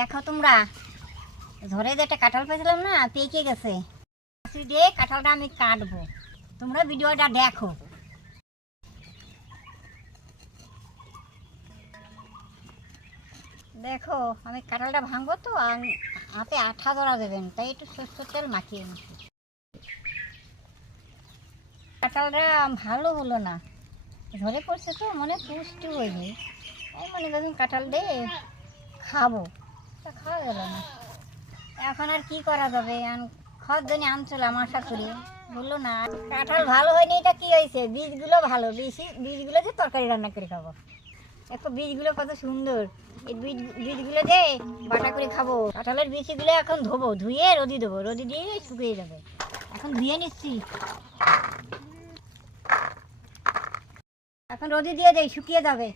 দেখো তোমরা, ধরে যে একটা কাঁঠাল পেয়েছিলাম না, পেকে গেছে। দিয়ে কাঁঠালটা আমি কাটবো, তোমরা ভিডিওটা দেখো। দেখো আমি কাঁঠালটা ভাঙবো তো, হাতে আঠা ধরা দেবেন, তাই একটু সরষের তেল মাখিয়ে নিচ্ছি। কাঁঠালটা ভালো হলো না, ধরে পড়ছে তো, মনে পুষ্টি হয়নি। তাই মনে করুন কাঁঠাল দিয়ে খাবো, তা খাওয়া গেল না। এখন আর কি করা যাবে, খাওয়ার জন্য আনছিলাম আশা করি, বললো না। কাঁঠাল ভালো হয়নি, এটা কি হয়েছে, বীজগুলো ভালো, বীজগুলো যে তরকারি রান্না করে খাবো। দেখো বীজগুলো কত সুন্দর, এই বীজগুলো দিয়ে বাটা করে খাবো। কাঁঠালের বীজগুলো এখন ধোবো, ধুয়ে রোদি দেবো, রোদি দিয়ে শুকিয়ে যাবে। এখন ধুয়ে নিচ্ছি, এখন রোদি দিয়ে দেই, শুকিয়ে যাবে।